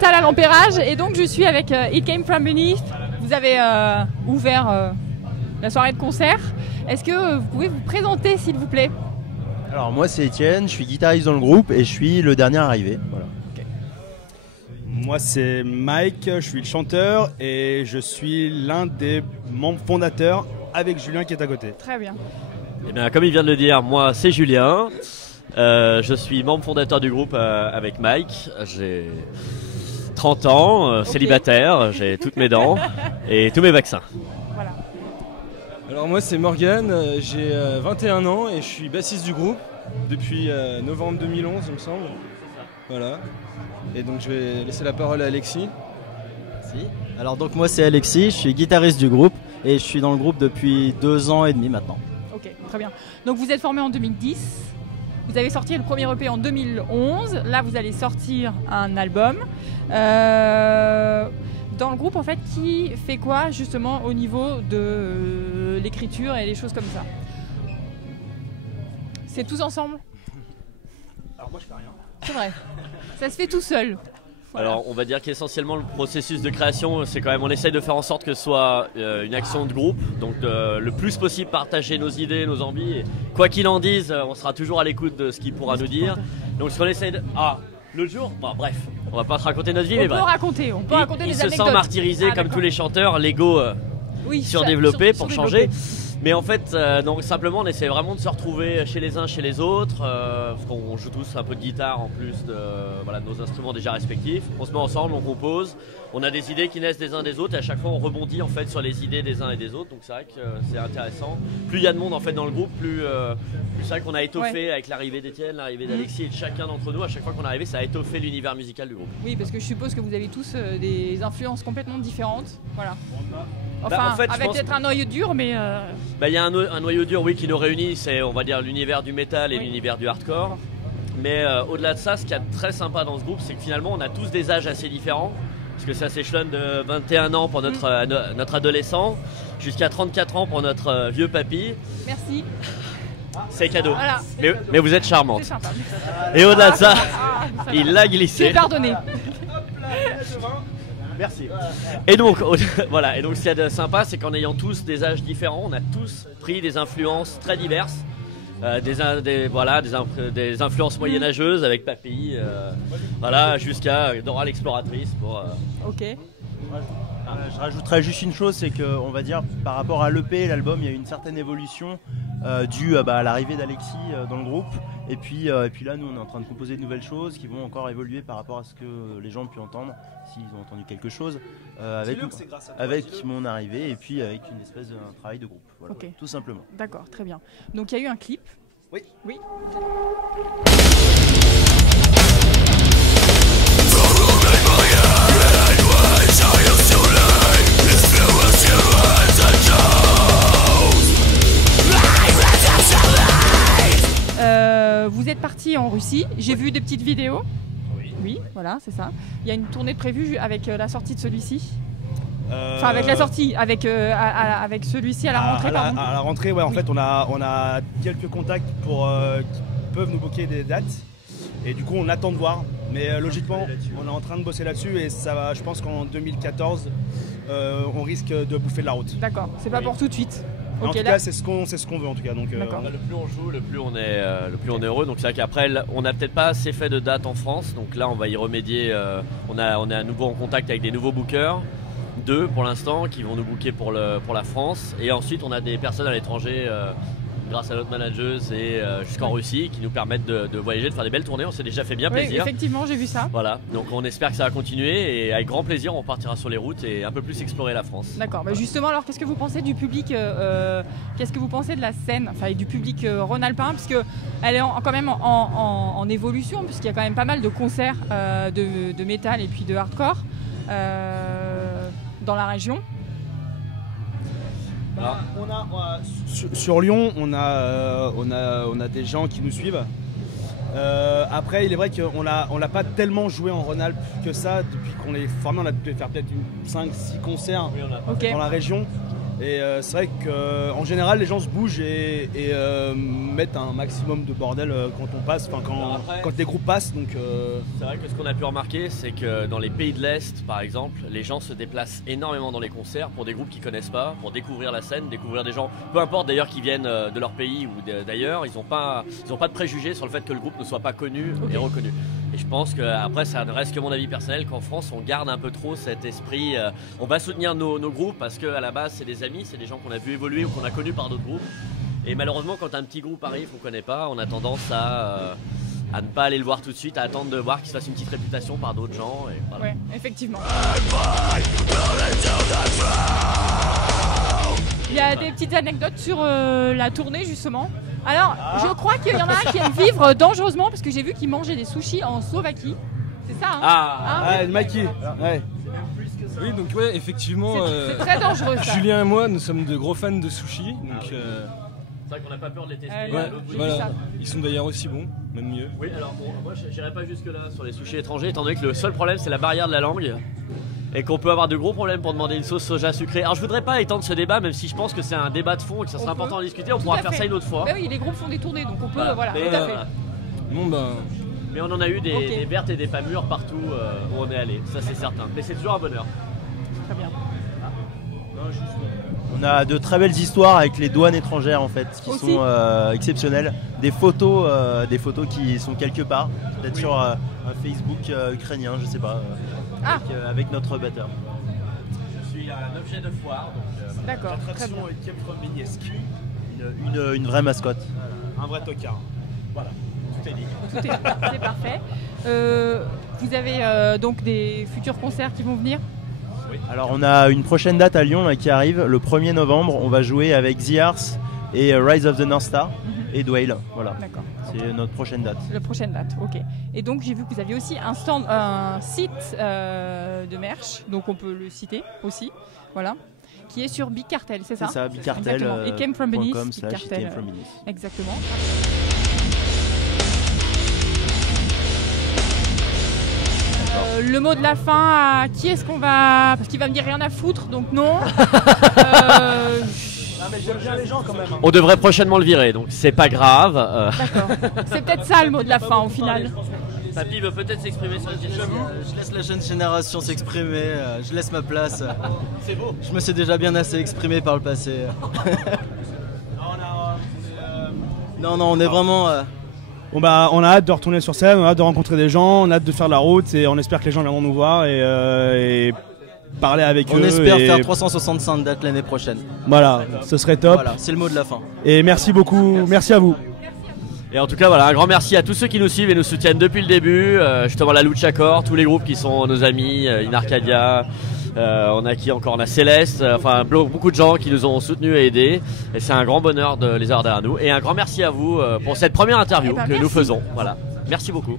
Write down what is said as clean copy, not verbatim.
métal à l'Empérage et donc je suis avec It Came From Beneath. Vous avez ouvert la soirée de concert. Est-ce que vous pouvez vous présenter s'il vous plaît? Alors moi c'est Étienne, je suis guitariste dans le groupe et je suis le dernier arrivé. Voilà. Okay. Moi c'est Mike, je suis le chanteur et je suis l'un des membres fondateurs avec Julien qui est à côté. Très bien. Eh bien, comme il vient de le dire, moi c'est Julien. Je suis membre fondateur du groupe avec Mike. J'ai 30 ans, okay. Célibataire, j'ai toutes mes dents et tous mes vaccins. Voilà. Alors moi c'est Morgan, j'ai 21 ans et je suis bassiste du groupe depuis novembre 2011 il me semble. Voilà. Et donc je vais laisser la parole à Alexis. Merci. Alors donc moi c'est Alexis, je suis guitariste du groupe et je suis dans le groupe depuis 2 ans et demi maintenant. Ok, très bien. Donc vous êtes formé en 2010, vous avez sorti le premier EP en 2011, là vous allez sortir un album. Dans le groupe en fait, qui fait quoi justement au niveau de l'écriture et les choses comme ça? C'est tous ensemble? Alors moi je fais rien. C'est vrai, ça se fait tout seul. Voilà. Alors on va dire qu'essentiellement le processus de création c'est quand même on essaye de faire en sorte que ce soit une action de groupe, donc le plus possible partager nos idées, nos envies et quoi qu'il en dise on sera toujours à l'écoute de ce qu'il pourra nous dire. Donc ce qu'on essaye de... l'autre jour, bon, bref, on va pas te raconter notre vie, mais bref. On peut raconter des anecdotes. Il se sent martyrisé comme tous les chanteurs, l'ego surdéveloppé pour changer. Mais en fait, donc simplement, on essaie vraiment de se retrouver chez les uns, chez les autres, parce qu'on joue tous un peu de guitare en plus de nos instruments déjà respectifs. On se met ensemble, on compose, on a des idées qui naissent des uns des autres, et à chaque fois on rebondit en fait sur les idées des uns et des autres. Donc c'est vrai que c'est intéressant. Plus il y a de monde en fait dans le groupe, plus c'est vrai qu'on a étoffé avec l'arrivée d'Étienne, l'arrivée d'Alexis et de chacun d'entre nous. À chaque fois qu'on est arrivé, ça a étoffé l'univers musical du groupe. Oui, parce que je suppose que vous avez tous des influences complètement différentes. Voilà. Enfin, en fait, avec peut-être un noyau dur, mais... Il y a un noyau dur, oui, qui nous réunit, c'est on va dire l'univers du métal et l'univers du hardcore. Mais au-delà de ça, ce qui est très sympa dans ce groupe, c'est que finalement, on a tous des âges assez différents. Parce que ça s'échelonne de 21 ans pour notre adolescent, jusqu'à 34 ans pour notre vieux papy. Merci. C'est cadeau. Voilà. Mais vous êtes charmante. C'est sympa. Et au-delà de ça, il l'a glissé. C'est pardonné. Merci. Et donc, voilà. Et donc, ce qu'il y a de sympa, c'est qu'en ayant tous des âges différents, on a tous pris des influences très diverses. Des influences moyenâgeuses avec Papy, jusqu'à Dora l'exploratrice. Ok. Je rajouterais juste une chose, c'est que on va dire par rapport à l'EP, l'album, il y a eu une certaine évolution due à l'arrivée d'Alexis dans le groupe. Et puis là, nous, on est en train de composer de nouvelles choses qui vont encore évoluer par rapport à ce que les gens ont pu entendre, s'ils ont entendu quelque chose, avec mon arrivée et puis avec une espèce de travail de groupe. Voilà, okay. Tout simplement. D'accord, très bien. Donc il y a eu un clip. Oui. Vous êtes parti en Russie, j'ai vu des petites vidéos. Oui, voilà, c'est ça. Il y a une tournée de prévue avec la sortie de celui-ci. Enfin, avec la sortie, avec celui-ci à la rentrée, à la rentrée, ouais, en fait, on a quelques contacts qui peuvent nous booker des dates. Et du coup, on attend de voir. Mais logiquement, on est en train de bosser là-dessus et ça va, je pense qu'en 2014, on risque de bouffer de la route. D'accord, c'est pas pour tout de suite. Okay, en tout cas, c'est ce qu'on veut en tout cas. Donc, le plus on joue, le plus on est heureux. Donc c'est vrai qu'après, on n'a peut-être pas assez fait de dates en France. Donc là, on va y remédier. On est à nouveau en contact avec des nouveaux bookers. 2 pour l'instant qui vont nous booker pour la France. Et ensuite, on a des personnes à l'étranger grâce à notre manageuse et jusqu'en Russie qui nous permettent de voyager, de faire des belles tournées. On s'est déjà fait bien plaisir. Oui, effectivement, j'ai vu ça. Voilà, donc on espère que ça va continuer et avec grand plaisir on partira sur les routes et un peu plus explorer la France. D'accord, justement alors qu'est-ce que vous pensez du public, qu'est-ce que vous pensez de la scène, enfin et du public rhône-alpin, puisque elle est quand même en évolution, puisqu'il y a quand même pas mal de concerts de métal et puis de hardcore dans la région. Alors, sur Lyon, on a des gens qui nous suivent. Après, il est vrai qu'on l'a pas tellement joué en Rhône-Alpes que ça. Depuis qu'on est formé, on a pu faire peut-être 5-6 concerts dans la région. Et c'est vrai qu'en général, les gens se bougent et mettent un maximum de bordel quand on passe, quand les groupes passent. Donc, c'est vrai que ce qu'on a pu remarquer, c'est que dans les pays de l'Est, par exemple, les gens se déplacent énormément dans les concerts pour des groupes qu'ils connaissent pas, pour découvrir la scène, découvrir des gens, peu importe d'ailleurs qu'ils viennent de leur pays ou d'ailleurs, ils n'ont pas de préjugés sur le fait que le groupe ne soit pas connu et reconnu. Et je pense qu'après, ça ne reste que mon avis personnel, qu'en France, on garde un peu trop cet esprit. On va soutenir nos groupes parce qu'à la base, c'est des amis, c'est des gens qu'on a vu évoluer ou qu'on a connus par d'autres groupes. Et malheureusement, quand un petit groupe arrive qu'on ne connaît pas, on a tendance à ne pas aller le voir tout de suite, à attendre de voir qu'il se fasse une petite réputation par d'autres gens. Et voilà. Ouais, effectivement. Il y a des petites anecdotes sur la tournée justement. Alors, je crois qu'il y en a un qui aime vivre dangereusement parce que j'ai vu qu'il mangeait des sushis en Slovaquie. C'est ça, hein? Le maquis. Ouais. Oui, donc ouais, effectivement, c'est très dangereux ça. Julien et moi, nous sommes de gros fans de sushis. Donc, c'est vrai qu'on n'a pas peur de les tester. Voilà. Ils sont d'ailleurs aussi bons, même mieux. Oui, alors bon, moi j'irai pas jusque là sur les sushis étrangers, étant donné que le seul problème c'est la barrière de la langue. Et qu'on peut avoir de gros problèmes pour demander une sauce soja sucrée. Alors je voudrais pas étendre ce débat, même si je pense que c'est un débat de fond et que ça serait important à discuter, on pourra faire ça une autre fois. Bah oui, les groupes font des tournées, donc on peut, voilà, tout à fait. Bon ben... Mais on en a eu des vertes et des pas mûres partout où on est allé, ça c'est certain. Mais c'est toujours un bonheur. Très bien. On a de très belles histoires avec les douanes étrangères en fait, qui sont exceptionnelles. Des photos qui sont quelque part, peut-être sur un Facebook ukrainien, je sais pas. Avec notre batteur. Je suis un objet de foire. D'accord. L'attraction est Kemprominesque. Une vraie mascotte. Un vrai tocard. Voilà, tout est dit. C'est parfait. Vous avez donc des futurs concerts qui vont venir? Oui. Alors on a une prochaine date à Lyon là, qui arrive le 1er novembre. On va jouer avec The Arts et Rise of the North Star et Dwayne. Voilà. D'accord. C'est notre prochaine date. La prochaine date, ok. Et donc j'ai vu que vous aviez aussi un site de merch, donc on peut le citer aussi, voilà, qui est sur Big Cartel, c'est ça? C'est ça, Big Cartel. Et Came From Venice. Exactement. Le mot de la fin, à qui est-ce qu'on va... Parce qu'il va me dire rien à foutre, donc non. Non mais j'aime bien les gens quand même. On devrait prochainement le virer, donc c'est pas grave. D'accord. C'est peut-être ça le mot de la fin au final. Papy veut peut-être s'exprimer sur le question. Je laisse la jeune génération s'exprimer, je laisse ma place. C'est beau. Je me suis déjà bien assez exprimé par le passé. Non, on est vraiment... Bon bah on a hâte de retourner sur scène, on a hâte de rencontrer des gens, on a hâte de faire la route et on espère que les gens viendront nous voir et parler avec eux. On espère faire 365 dates l'année prochaine. Voilà, ce serait top. Voilà, c'est le mot de la fin. Et merci beaucoup, merci à vous. Et en tout cas voilà, un grand merci à tous ceux qui nous suivent et nous soutiennent depuis le début, justement la Lucha Core, tous les groupes qui sont nos amis, In Arcadia, on a qui encore, on a Céleste, enfin beaucoup de gens qui nous ont soutenus et aidés, et c'est un grand bonheur de les avoir derrière nous, et un grand merci à vous pour cette première interview que nous faisons, voilà, merci beaucoup.